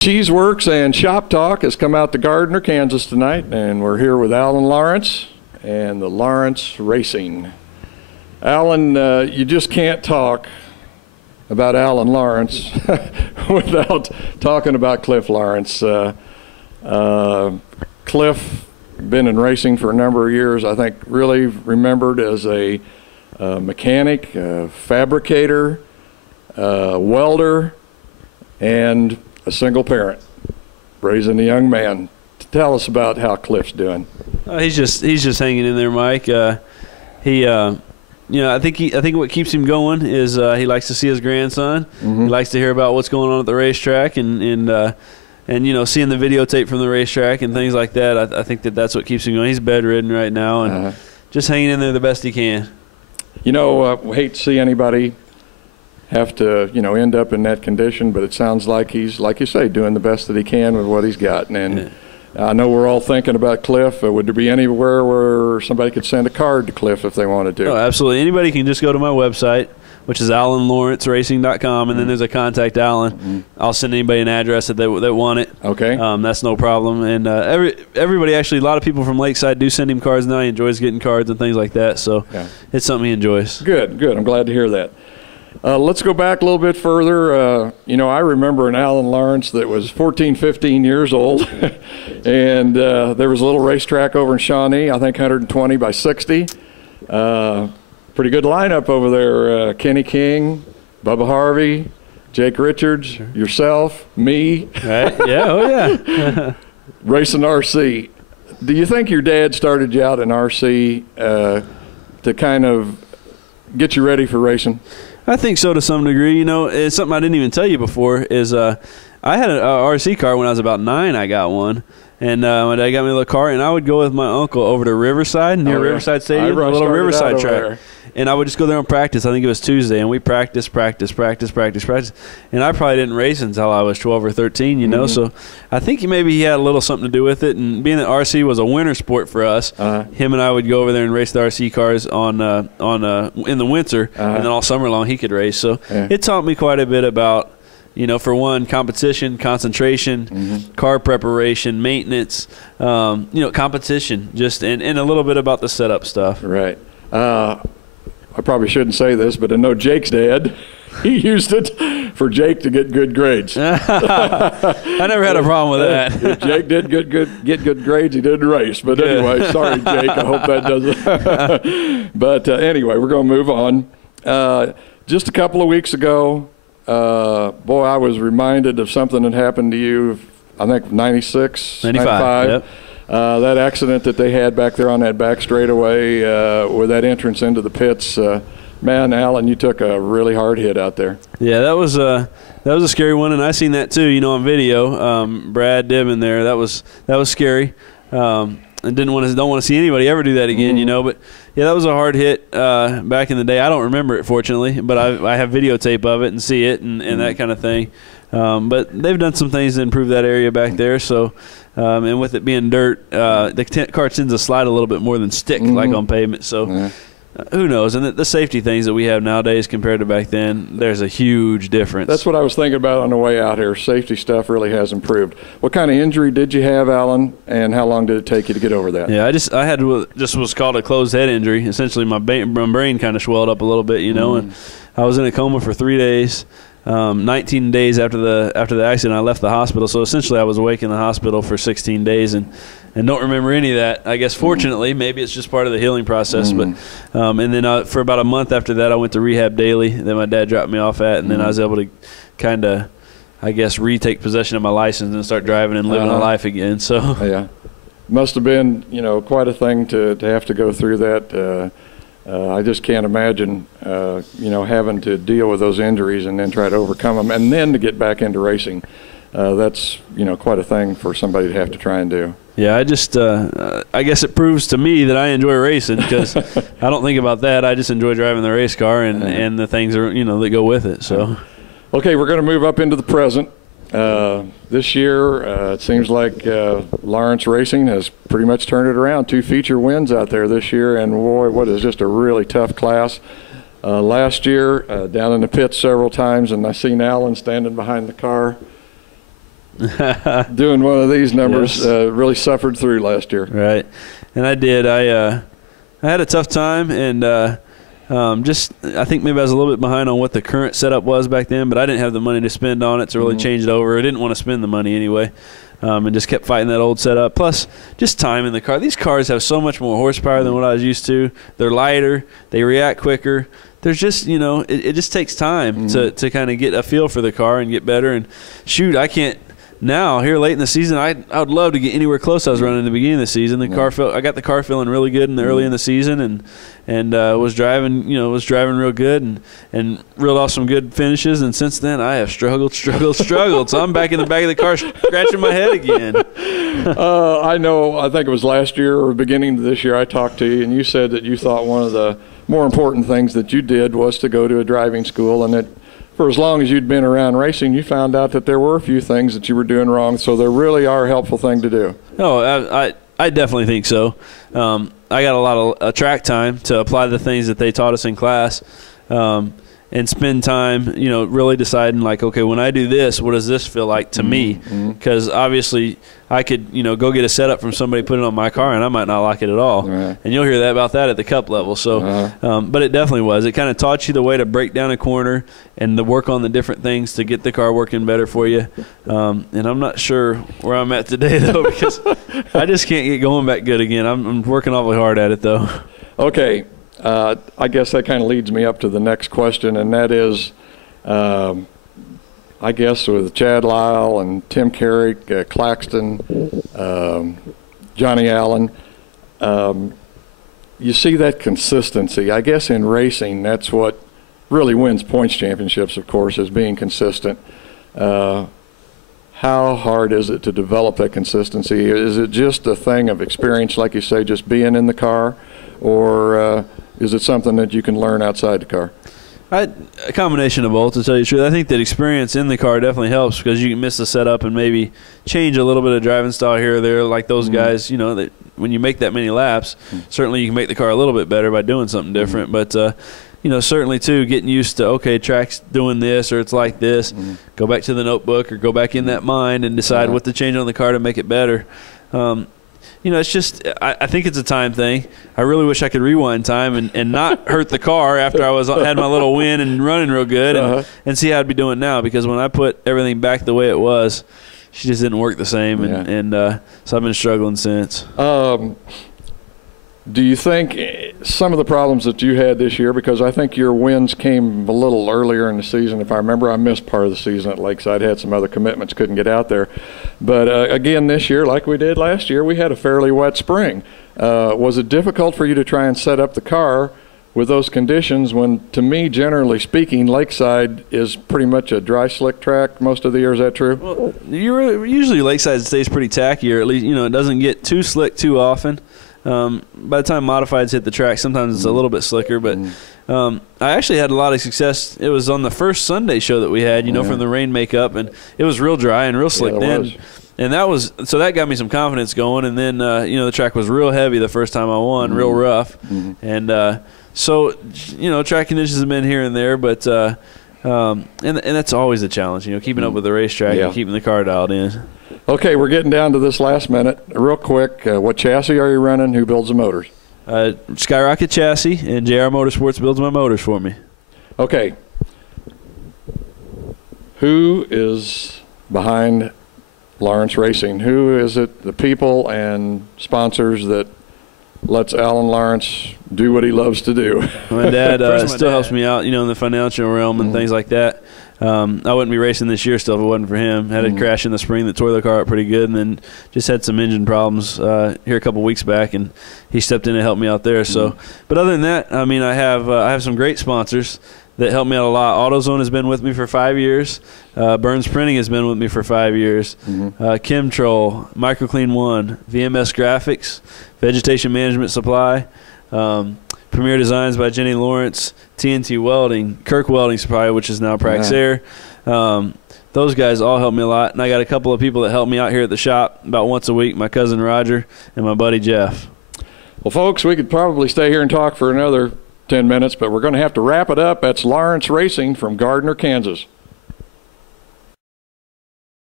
Cheeseworks and Shop Talk has come out to Gardner, Kansas tonight, and we're here with Allan Lawrence and the Lawrence Racing. Allan, you just can't talk about Allan Lawrence without talking about Cliff Lawrence. Cliff, been in racing for a number of years, I think really remembered as a mechanic, fabricator, welder, and a single parent, raising a young man. Tell us about how Cliff's doing. He's just hanging in there, Mike. I think what keeps him going is he likes to see his grandson. Mm-hmm. He likes to hear about what's going on at the racetrack and seeing the videotape from the racetrack and things like that. I think that's what keeps him going. He's bedridden right now and just hanging in there the best he can. We hate to see anybody have to, end up in that condition, but it sounds like he's, like you say, doing the best that he can with what he's got. And I know we're all thinking about Cliff. Would there be anywhere where somebody could send a card to Cliff if they wanted to? Oh, absolutely. Anybody can just go to my website, which is AllanLawrenceRacing.com, and then there's a contact Allan. Mm-hmm. I'll send anybody an address that want it. Okay. That's no problem. And everybody, actually, a lot of people from Lakeside do send him cards now. He enjoys getting cards and things like that, so it's something he enjoys. Good. I'm glad to hear that. Let's go back a little bit further. I remember an Allan Lawrence that was 14, 15 years old, and there was a little racetrack over in Shawnee, I think 120 by 60. Pretty good lineup over there. Kenny King, Bubba Harvey, Jake Richards, yourself, me. Right? Yeah, oh yeah. Racing RC. Do you think your dad started you out in RC to kind of get you ready for racing? I think so to some degree. It's something I didn't even tell you before is I had an RC car when I was about 9. I got one. And my dad got me a little car, and I would go with my uncle over to Riverside, near Riverside Stadium, a little Riverside track. There. And I would just go there and practice. I think it was Tuesday, and we practice. And I probably didn't race until I was 12 or 13, Mm-hmm. So I think maybe he had a little something to do with it. And being that RC was a winter sport for us, him and I would go over there and race the RC cars in the winter, and then all summer long he could race. So it taught me quite a bit about, for one, competition, concentration, car preparation, maintenance, competition, and a little bit about the setup stuff. Right. I probably shouldn't say this, but I know Jake's dad, he used it for Jake to get good grades. I never had a problem with that. If Jake did get good grades, he didn't race. But anyway, sorry, Jake. I hope that doesn't. But anyway, we're going to move on. Just a couple of weeks ago, I was reminded of something that happened to you, I think 95. Yep. That accident that they had back there on that back straightaway with that entrance into the pits. Man, Allan, you took a really hard hit out there. Yeah, that was a scary one, and I seen that too. On video. Brad Dibben there. That was scary. And don't want to see anybody ever do that again. But yeah, that was a hard hit back in the day. I don't remember it, fortunately, but I have videotape of it and see it and that kind of thing. But they've done some things to improve that area back there. So, and with it being dirt, the car tends to slide a little bit more than stick like on pavement. So, who knows? And the safety things that we have nowadays compared to back then, there's a huge difference. That's what I was thinking about on the way out here. Safety stuff really has improved. What kind of injury did you have, Allan, and how long did it take you to get over that? Yeah, I had what's called a closed head injury. Essentially, my brain kind of swelled up a little bit, and I was in a coma for 3 days. 19 days after the accident, I left the hospital. So essentially, I was awake in the hospital for 16 days and don't remember any of that. I guess fortunately, maybe it's just part of the healing process. But and then for about a month after that, I went to rehab daily. That my dad dropped me off at, and then I was able to kind of, I guess, retake possession of my license and start driving and living a life again. So yeah, must have been quite a thing to have to go through that. I just can't imagine, having to deal with those injuries and then try to overcome them and then to get back into racing. That's, quite a thing for somebody to have to try and do. Yeah, I guess it proves to me that I enjoy racing because I don't think about that. I just enjoy driving the race car and the things that go with it. So, okay, we're going to move up into the present. This year, it seems like Lawrence Racing has pretty much turned it around. 2 feature wins out there this year, and boy, what is just a really tough class. Last year, down in the pits several times, and I seen Allan standing behind the car. doing one of these numbers. Yes. Really suffered through last year. Right, and I did. I had a tough time, and I think maybe I was a little bit behind on what the current setup was back then, but I didn't have the money to spend on it to really change it over. I didn't want to spend the money anyway, and just kept fighting that old setup. Plus, just time in the car. These cars have so much more horsepower than what I was used to. They're lighter. They react quicker. There's just, it just takes time to kind of get a feel for the car and get better. And, shoot, I can't – now, here late in the season, I would love to get anywhere close I was running in the beginning of the season. I got the car feeling really good early in the season, and was driving real good and reeled off some good finishes. And since then, I have struggled. So I'm back in the back of the car scratching my head again. I know. I think it was last year or beginning of this year I talked to you, and you said that you thought one of the more important things that you did was to go to a driving school, and that for as long as you'd been around racing, you found out that there were a few things that you were doing wrong, so they really are a helpful thing to do. Oh, I definitely think so. I got a lot of track time to apply the things that they taught us in class, and spend time, really deciding, like, okay, when I do this, what does this feel like to me? Because obviously I could, go get a setup from somebody, put it on my car, and I might not like it at all. Right. And you'll hear about that at the cup level. So, but it definitely was. It kind of taught you the way to break down a corner and to work on the different things to get the car working better for you. And I'm not sure where I'm at today, though, because I just can't get going back good again. I'm working awfully hard at it, though. Okay. I guess that kind of leads me up to the next question, and that is, I guess with Chad Lyle and Tim Carrick, Claxton, Johnny Allan, you see that consistency. I guess in racing, that's what really wins points championships, of course, is being consistent. How hard is it to develop that consistency? Is it just a thing of experience, like you say, just being in the car, or is it something that you can learn outside the car? A combination of both, to tell you the truth. I think that experience in the car definitely helps, because you can miss the setup and maybe change a little bit of driving style here or there, like those guys, that when you make that many laps, certainly you can make the car a little bit better by doing something different. But, certainly, too, getting used to, okay, track's doing this or it's like this, go back to the notebook or go back in that mind and decide what to change on the car to make it better. It's just, I think it's a time thing. I really wish I could rewind time and not hurt the car after I had my little win and running real good and see how I'd be doing now, because when I put everything back the way it was, she just didn't work the same, and so I've been struggling since. Do you think some of the problems that you had this year, because I think your wins came a little earlier in the season. If I remember, I missed part of the season at Lakeside, had some other commitments, couldn't get out there. But again, this year, like we did last year, we had a fairly wet spring. Was it difficult for you to try and set up the car with those conditions when, to me, generally speaking, Lakeside is pretty much a dry, slick track most of the year? Is that true? Well, usually Lakeside stays pretty tacky, or at least, it doesn't get too slick too often. By the time modifieds hit the track, sometimes it's a little bit slicker, but I actually had a lot of success. It was on the first Sunday show that we had, from the rain makeup, and it was real dry and real slick then. And that got me some confidence going. And then, the track was real heavy the first time I won, real rough. And so, track conditions have been here and there, but and that's always a challenge, keeping up with the racetrack and keeping the car dialed in. Okay, we're getting down to this last minute. Real quick, what chassis are you running? Who builds the motors? Skyrocket chassis, and JR Motorsports builds my motors for me. Okay. Who is behind Lawrence Racing? Who is it, the people and sponsors that lets Allan Lawrence do what he loves to do? My dad still helps me out, in the financial realm and things like that. I wouldn't be racing this year still if it wasn't for him. Had a crash in the spring that tore the car up pretty good, and then just had some engine problems here a couple weeks back, and he stepped in and helped me out there. So, but other than that, I have some great sponsors that help me out a lot. AutoZone has been with me for 5 years. Burns Printing has been with me for 5 years. Chemtrol, Microclean One, VMS Graphics, Vegetation Management Supply, Premier Designs by Jenny Lawrence, TNT Welding, Kirk Welding Supply, which is now Praxair. Those guys all help me a lot. And I got a couple of people that help me out here at the shop about once a week, my cousin Roger and my buddy Jeff. Well, folks, we could probably stay here and talk for another 10 minutes, but we're going to have to wrap it up. That's Lawrence Racing from Gardner, Kansas.